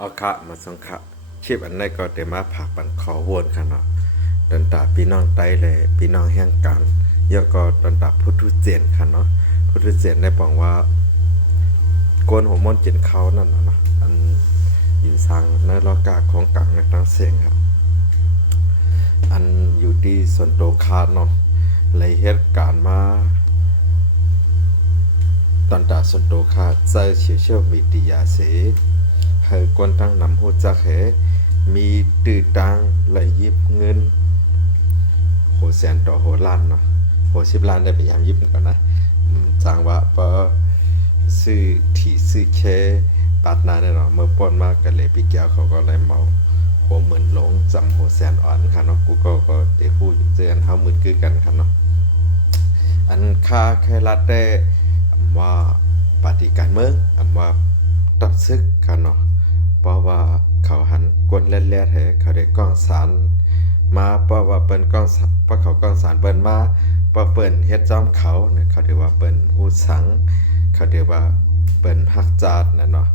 เอาคะมาสังขะชีพอันนี้ก็ได้มาผักปันขอวนค่ะเนาะตันตาพี่น้องไต้เลยพี่น้องแห่งกันยอก็ตันตาพุทธเจนค่ะเนาะพุทธเจนได้บอกว่าโกนหัวม้วนจินเขานั่นเนาะอันอยู่ทางในลอกาของกลางในตั้งเสียงครับอันอยู่ที่ส่วนโตคาเนาะเลยเหตุการณ์มาตันตาส่วนโตคาใจเชี่ยวมีดียาเสให้กวนตั้งนำหูจักเหมีตื่นตังและยิบเงินโหแสนต่อโหล้านเนาะโห10 ล้านได้พยายามยิบก่อนนะจางว่าพอซื้อที่ซื้อแค่ปาดนาเนี่ยเนาะเมื่อป้อนมากกันเลยพี่แก้วเขาก็เลยเมาโหหมื่นหลงจำโหแสนอ่อนค่ะเนาะกูก็ได้พูดอยู่เจออันเฮามืดคือกันค่ะเนาะอันค่าแค่รัดได้ว่าปฏิการเมืองว่าตัดซึกค่ะเนาะเพราะว่าเขาหันกวนแล่ๆให้เขาได้กองสารมาเพราะว่าเปิ้นกองเพราะเขากองสารเปิ้นมาเพราะเปิ้นเฮ็ดจอมเขาเนี่ยเขาเรียกว่าเปิ้นฮู้สังเขาเรียกว่าเปิ้นฮักจาดนะเนาะ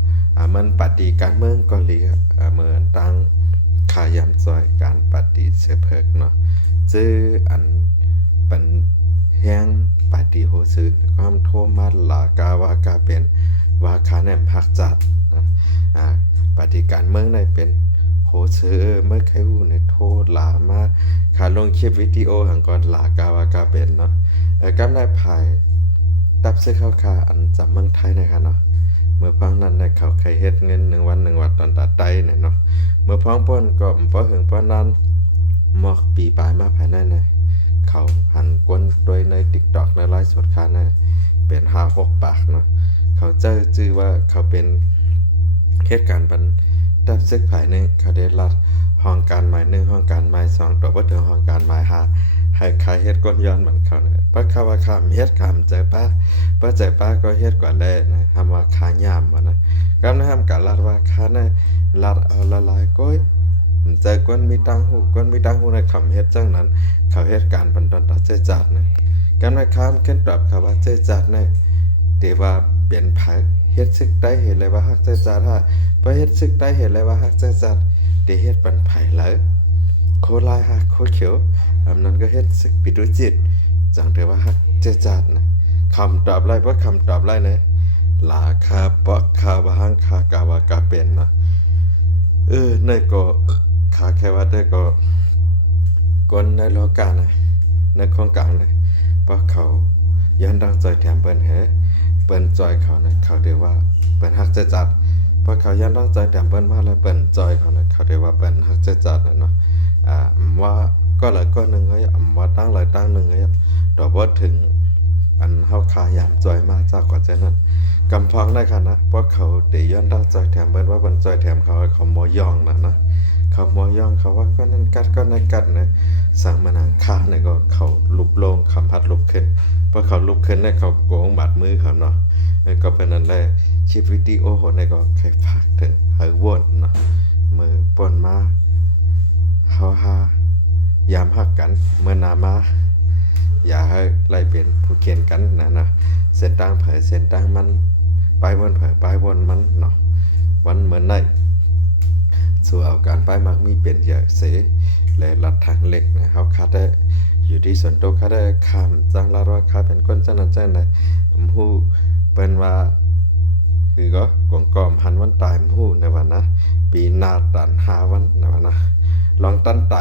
มันปฏิการเมืองก็เรียกเหมือนตั้งขายามซอยการปฏิเสเพิกเนาะจื้ออันเป็นแฮงปฏิโหซึความโทมาลากาวากาเป็นว่าคาแนมฮักจัดปฏิการเมืองในเป็นโหเสือเมื่อใครหูในโทษหลามาขาลงคลิปวิดีโอหังก่อนหลากาวากาเป็นเนาะกำได้ภายตับเสื้อเข้าคาอันจากเมืองไทยนะคะเนาะเมื่อพังนั้นในเขาเคยเฮ็ดเงิน1 วันตอนตัดไตเนี่ยเนาะเมื่อพังป้นก็ป้อหึงป้อนั้นมอกปีปลายมาภายในในเขาหันกวนโดยใน TikTok ในไลฟ์สดคาในเป็น5-6 ปากเนาะเขาเจอชื่อว่าเขาเป็นเหตุการณ์ปันดับซึกภายหนึ่งเขาได้รัดห้องการหมาย1ห้องการหมาย2ตัวบ่ถึงห้องการหมาย5ให้ใครเฮ็ดก้นย้อนเหมือนเขาเนี่ยเพราะเขาว่าข้ามเฮ็ดข้ามใจป้าบ่ใจป้าก็เฮ็ดกว่าแลนะคำว่าค้ายามบ่นะกำนะห้ามกะลัดว่าค้านะลัดเอาละลายก้อยใจก้นมีตังหูก้นมีตังหูในคำเฮ็ดจังนั้นเขาเฮ็ดการบันดอนตัดเจจัดนะกำนะข้ามขึ้นปรับเขาว่าเจจัดเนี่ยที่ว่าเปลี่ยนไผเฮ็ดซึกได้เห็นเลยว่าฮักเจจัดฮะพอเฮ็ดซึกได้เห็นเลยว่าฮักเจจัดที่เฮ็ดปันไผแล้วโคลายฮะโคเขียวนั้นก็เฮ็ดซึกปิดุจิตจังเถอะว่าฮักเจจัดนะคำตอบไรเพราะคำตอบไรนะลาคาปะคาบะหังคากาวากาเป็นนะนี่ก็ขาแค่ว่าได้ก็กนในโลกานะในของกลางนะเพราะเขายันดังจอยแถมเปิ้นเปิ้นจอยเขานะเขาเรียกว่าเปิ้นฮักเจจัดเพราะเขายันดังจอยแถมเปิ้นมาแล้วเปิ้นจอยเขานะเขาเรียกว่าเปิ้นฮักเจจัดนะเนาะว่าก็หลายก้อนหนึ่งก็ว่าตั้งหลายตั้งหนึ่งก็ดอกว่าถึงอันเฮาขายามจอยมาจากกว่าเจ้านั้นกำพังได้ค่ะนะเพราะเขาเตย้อนดังจอยแถมเปิ้นว่าเปิ้นจอยแถมเขามอยองนะเขามอยองเขาว่าก็นั่นกัดก็นั่นกัดนะสั่งมานังค่าเนี่ยก็เขาลุกลงคำพัดลุกขึ้นพอเขาลุกขึ้นเนี่ยเขาโกงบาดมือเขาเนาะก็เป็นนั่นแหละคลิปวิดีโอโหเนี่ยก็ใครพากถึงหายวนเนาะมือป่นมาเฮายามหักกันเมื่อนามาอย่าให้ไล่เป็นผู้เขียนกันนะเส้นตั้งเผยเส้นตั้งมันไปวนเผยไปวนมันเนาะวันเหมือนในสู่เอาการไปมักมีเปลี่ยนเยอะเสียเลยลัดทางเล็กนะเขาคาดได้อยู่ที่ส่วนตัวคาดได้คำจังละร้อยคาเป็นก้นจังนั้นจังไหนหูเป็นว่าคือก็กงกอมหันวันตายหูในวันนะปีนาตัน5 วันในวันนะลองตั้งตา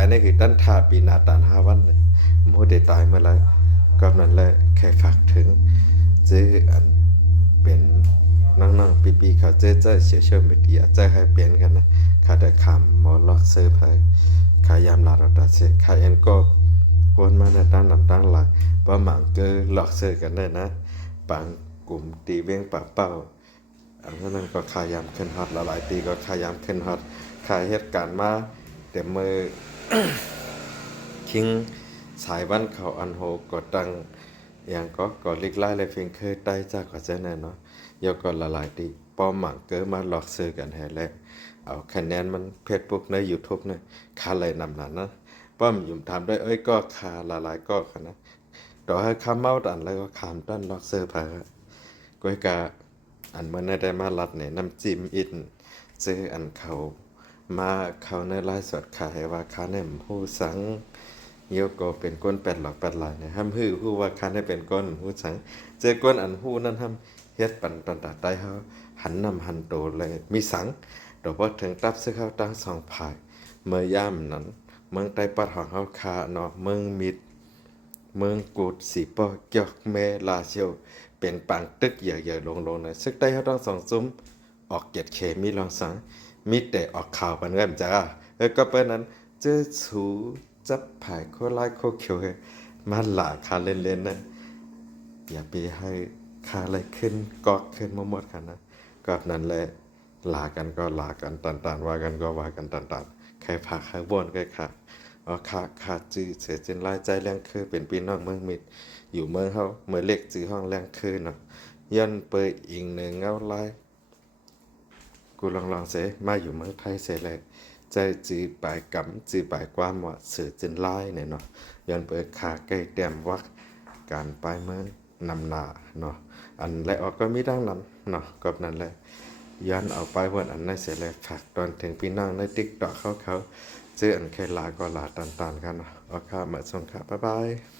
ยนี่คือตั้งทาปีนาตัน5 วันเนี่ยหูได้ตายเมื่อไรก็นั่นแหละแค่ฝากถึงซื้ออันเป็นนั่งปีเขาเจอเสียเชื่อมเดียเจอให้เปลี่ยนกันนะขาได้คำหมอล็อกเซอร์ไพขายามลาดตัดเสขายเอ็นก็โกนมาในตั้งนำตั้งหลักประหม่างเกอล็อกเซอร์กันได้นะบางกลุ่มตีเว้งปากเป้าอันนั้นก็ขายามขึ้นฮอตหลายปีก็ขายามขึ้นฮอตขายเหตุการณ์มาแต่เมื่อ คิงสายวันเขาอันโฮก็ตั้งอย่างก็ลิกไล่เลยเพียงเคยใต้จากกว่าเจ้าแน่เนาะยกก็ละลายตีป้อมหมังเกอมาหลอกซื้อกันแห่แล้วเอาคะแนนมันเพจปุ๊กใน YouTube เนี่ยคาเลยนำนั้นนะป้อมยุ่มทำได้ก็คาละลายก็ค่ะนะต่อให้คำเมาดันแล้วก็คำตั้นหลอกซื้อพาก้อยกาอันเมื่อได้มาลัดเนี่ยน้ำจิ้มอิน เจออันเขามาเขาในไลฟ์สดขายว่าคาเนี่ยผู้สังเยก็เป็นก้นแปดหลอกแปดหลายเนี่ยห้ามฮื้อผู้ว่าคาเนี่ยเป็นก้นผู้สังเจอก้นอันผู้นั้นห้ามเฮ็ดปันตันตาได้เฮาหันนำหันโตเลยมีสังดอกว่าถึงตับซื้อข้าวตั้งสองภายเมื่อย่ำนั้นเมืองใต้ปัดของเฮาคาเนาะเมืองมิดเมืองกูดสีปอเกียกเมลาเชียวเป็นปังตึกใหญ่ๆลงๆนะซึกได้เฮาตั้งสองซุ้มออกเกียรติเคมีลองสังมีแต่ออกข่าวปันเงินจ้าก็เปิ้นนั้นเจอสูจับผายโคไลโคเขียวมาหลาคาเล่นๆนะอย่าไปให้คาอะไรขึ้นกอกขึ้นมาหมดกันนะก็นั้นแหละลากันก็ลากันตันๆว่ากันก็ว่ากันตันๆใครพาใครบ่นก็ค่ะขาจื้อเสียจนลายใจแรงคือเป็นพี่น้องเมืองมิดอยู่เมืองเฮาเมื่อเล็กจื้อห้องแรงคือเนาะยันเปิดอิงหนึ่งเงาลายกูลองเสมาอยู่เมืองไทยเสเลยใจจื้อปลายกำจื้อปลายความว่าเสือจนลายเนี่ยเนาะยันเปิดขาใกล้แต้มวักการไปเมืองนำหนาเนาะอันและออกก็มีดังนั้นเนาะก็นั่นแหละย้อนเอาไปวันอันนั้นเสร็จแล้วฝากตอนถึงพี่น้องในติ๊กต็อกเขาเจออันแค่ลาก็ลาตันๆกันเนาะเอาค่ะมาส่งค่ะบ๊ายบาย